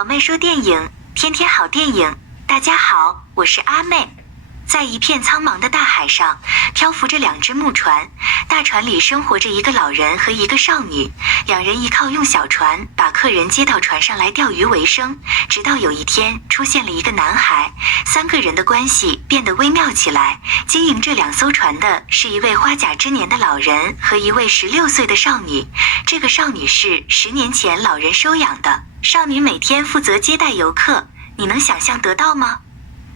老妹说电影，天天好电影。大家好，我是阿妹。在一片苍茫的大海上，漂浮着2只木船，大船里生活着一个老人和一个少女，两人依靠用小船把客人接到船上来钓鱼为生。直到有一天出现了一个男孩，3个人的关系变得微妙起来。经营这2艘船的是一位花甲之年的老人和一位16岁的少女。这个少女是10年前老人收养的，少女每天负责接待游客，你能想象得到吗？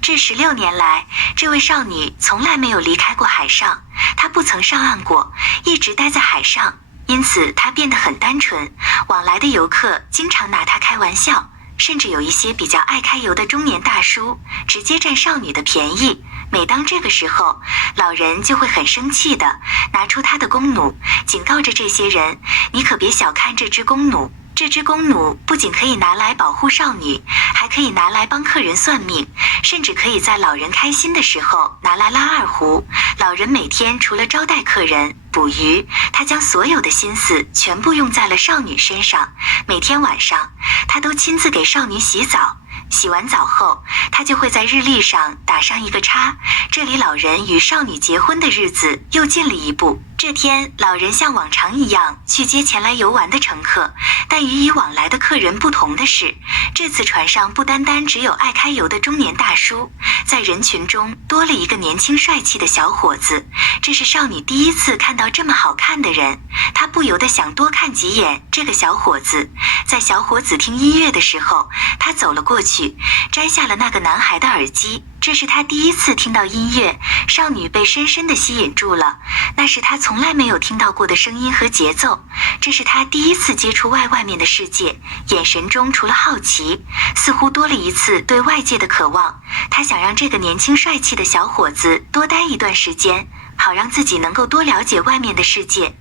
这16年来，这位少女从来没有离开过海上，她不曾上岸过，一直待在海上，因此她变得很单纯。往来的游客经常拿她开玩笑，甚至有一些比较爱开油的中年大叔直接占少女的便宜。每当这个时候，老人就会很生气的拿出他的弓弩，警告着这些人，你可别小看这只弓弩。这只弓弩不仅可以拿来保护少女，还可以拿来帮客人算命，甚至可以在老人开心的时候拿来拉二胡。老人每天除了招待客人、捕鱼，他将所有的心思全部用在了少女身上。每天晚上，他都亲自给少女洗澡。洗完澡后，他就会在日历上打上一个叉，这里老人与少女结婚的日子又近了一步。这天，老人像往常一样去接前来游玩的乘客，但与以往来的客人不同的是，这次船上不单单只有爱开油的中年大叔，在人群中多了一个年轻帅气的小伙子。这是少女第一次看到这么好看的人，她不由得想多看几眼这个小伙子。在小伙子听音乐的时候，她走了过去，摘下了那个男孩的耳机。这是他第一次听到音乐，少女被深深地吸引住了，那是他从来没有听到过的声音和节奏，这是他第一次接触外面的世界，眼神中除了好奇，似乎多了一次对外界的渴望。他想让这个年轻帅气的小伙子多待一段时间，好让自己能够多了解外面的世界。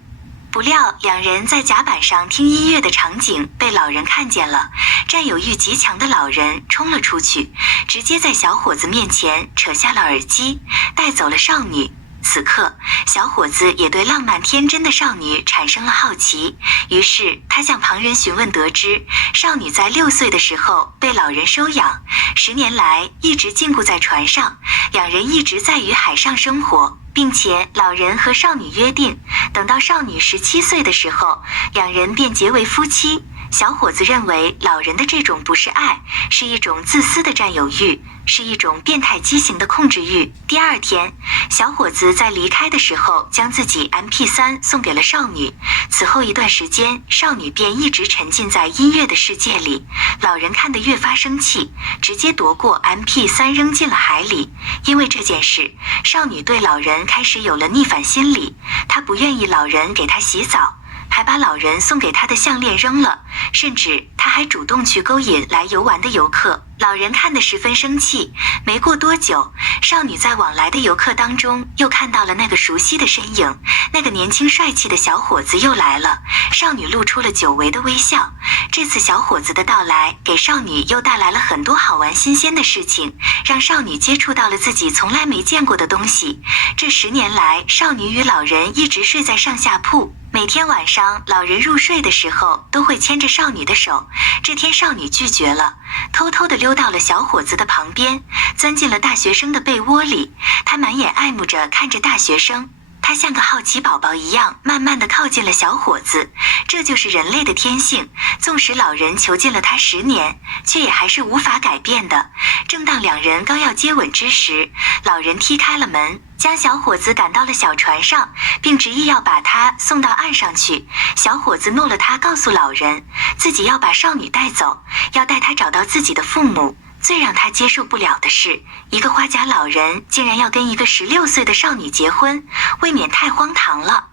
不料2人在甲板上听音乐的场景被老人看见了，占有欲极强的老人冲了出去，直接在小伙子面前扯下了耳机，带走了少女。此刻，小伙子也对浪漫天真的少女产生了好奇，于是他向旁人询问得知，少女在6岁的时候被老人收养，10年来一直禁锢在船上，2人一直在于海上生活，并且老人和少女约定，等到少女17岁的时候，2人便结为夫妻。小伙子认为老人的这种不是爱，是一种自私的占有欲，是一种变态畸形的控制欲。第2天，小伙子在离开的时候将自己 MP3 送给了少女，此后一段时间，少女便一直沉浸在音乐的世界里。老人看得越发生气，直接夺过 MP3 扔进了海里。因为这件事，少女对老人开始有了逆反心理，她不愿意老人给她洗澡，还把老人送给她的项链扔了，甚至她还主动去勾引来游玩的游客。老人看得十分生气。没过多久，少女在往来的游客当中又看到了那个熟悉的身影，那个年轻帅气的小伙子又来了。少女露出了久违的微笑。这次小伙子的到来给少女又带来了很多好玩新鲜的事情，让少女接触到了自己从来没见过的东西。这10年来，少女与老人一直睡在上下铺，每天晚上老人入睡的时候都会牵着少女的手。这天少女拒绝了，偷偷地溜到了小伙子的旁边，钻进了大学生的被窝里。她满眼爱慕着看着大学生，她像个好奇宝宝一样慢慢地靠近了小伙子。这就是人类的天性，纵使老人囚禁了她10年，却也还是无法改变的。正当2人刚要接吻之时，老人踢开了门，将小伙子赶到了小船上，并执意要把他送到岸上去。小伙子诺了他，告诉老人自己要把少女带走，要带她找到自己的父母。最让他接受不了的是，一个花甲老人竟然要跟一个16岁的少女结婚，未免太荒唐了。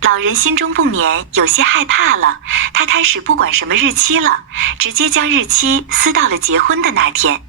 老人心中不免有些害怕了，他开始不管什么日期了，直接将日期撕到了结婚的那天。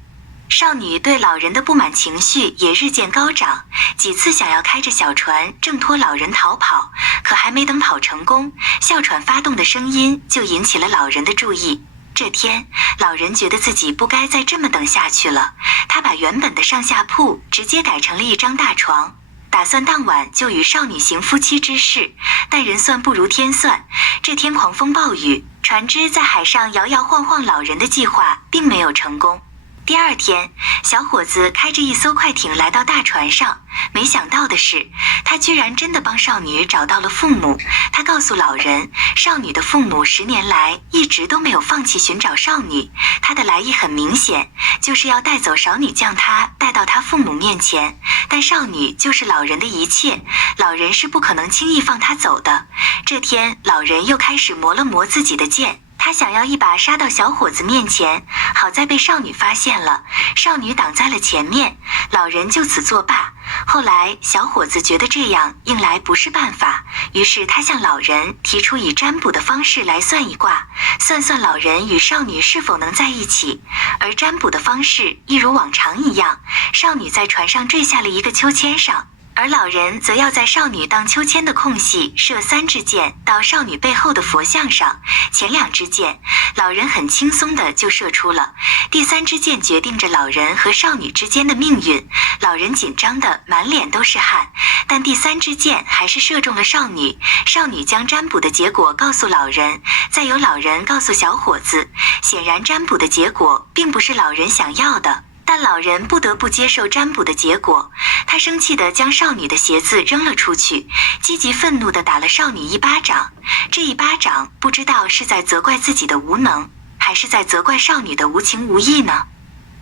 少女对老人的不满情绪也日渐高涨，几次想要开着小船挣脱老人逃跑，可还没等跑成功，校船发动的声音就引起了老人的注意。这天，老人觉得自己不该再这么等下去了，他把原本的上下铺直接改成了一张大床。打算当晚就与少女行夫妻之事，但人算不如天算，这天狂风暴雨，船只在海上摇摇晃晃，老人的计划并没有成功。第二天，小伙子开着一艘快艇来到大船上，没想到的是，他居然真的帮少女找到了父母。他告诉老人，少女的父母10年来一直都没有放弃寻找少女，他的来意很明显，就是要带走少女，将她带到他父母面前。但少女就是老人的一切，老人是不可能轻易放她走的。这天，老人又开始磨了磨自己的剑，他想要一把杀到小伙子面前，好在被少女发现了，少女挡在了前面，老人就此作罢。后来小伙子觉得这样硬来不是办法，于是他向老人提出以占卜的方式来算一卦，算算老人与少女是否能在一起。而占卜的方式一如往常一样，少女在船上坠下了一个秋千上，而老人则要在少女荡秋千的空隙射3支箭到少女背后的佛像上，前2支箭老人很轻松的就射出了，第3支箭决定着老人和少女之间的命运。老人紧张的满脸都是汗，但第3支箭还是射中了少女。少女将占卜的结果告诉老人，再由老人告诉小伙子。显然占卜的结果并不是老人想要的，但老人不得不接受占卜的结果。他生气地将少女的鞋子扔了出去，积极愤怒地打了少女一巴掌。这一巴掌不知道是在责怪自己的无能，还是在责怪少女的无情无义呢？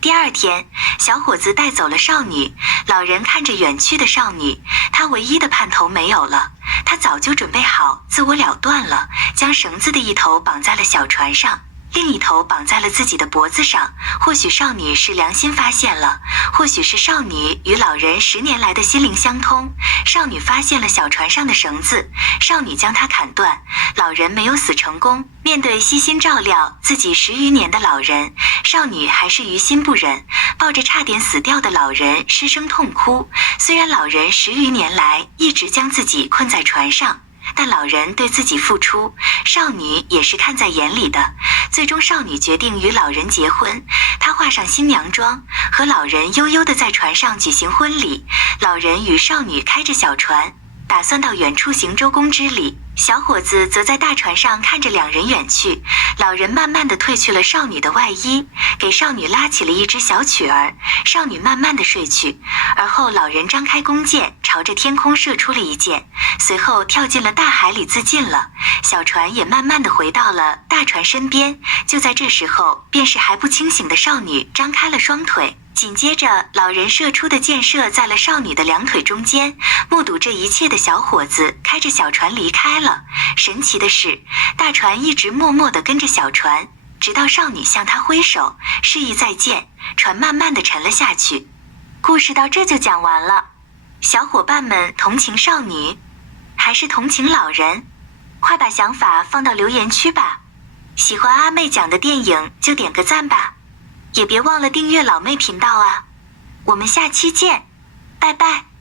第二天，小伙子带走了少女，老人看着远去的少女，他唯一的盼头没有了。他早就准备好自我了断了，将绳子的一头绑在了小船上，另一头绑在了自己的脖子上。或许少女是良心发现了，或许是少女与老人10年来的心灵相通。少女发现了小船上的绳子，少女将它砍断，老人没有死成功。面对悉心照料自己10余年的老人，少女还是于心不忍，抱着差点死掉的老人失声痛哭。虽然老人10余年来一直将自己困在船上，但老人对自己付出，少女也是看在眼里的。最终少女决定与老人结婚，她化上新娘妆，和老人悠悠地在船上举行婚礼。老人与少女开着小船，打算到远处行周公之礼。小伙子则在大船上看着2人远去。老人慢慢地褪去了少女的外衣，给少女拉起了一支小曲儿，少女慢慢地睡去。而后老人张开弓箭，朝着天空射出了一箭，随后跳进了大海里自尽了。小船也慢慢地回到了大船身边。就在这时候，便是还不清醒的少女张开了双腿，紧接着老人射出的箭射在了少女的2腿中间。目睹这一切的小伙子开着小船离开了。神奇的是，大船一直默默地跟着小船，直到少女向他挥手示意再见，船慢慢地沉了下去。故事到这就讲完了。小伙伴们同情少女，还是同情老人？快把想法放到留言区吧。喜欢阿妹讲的电影就点个赞吧，也别忘了订阅老妹频道啊。我们下期见，拜拜。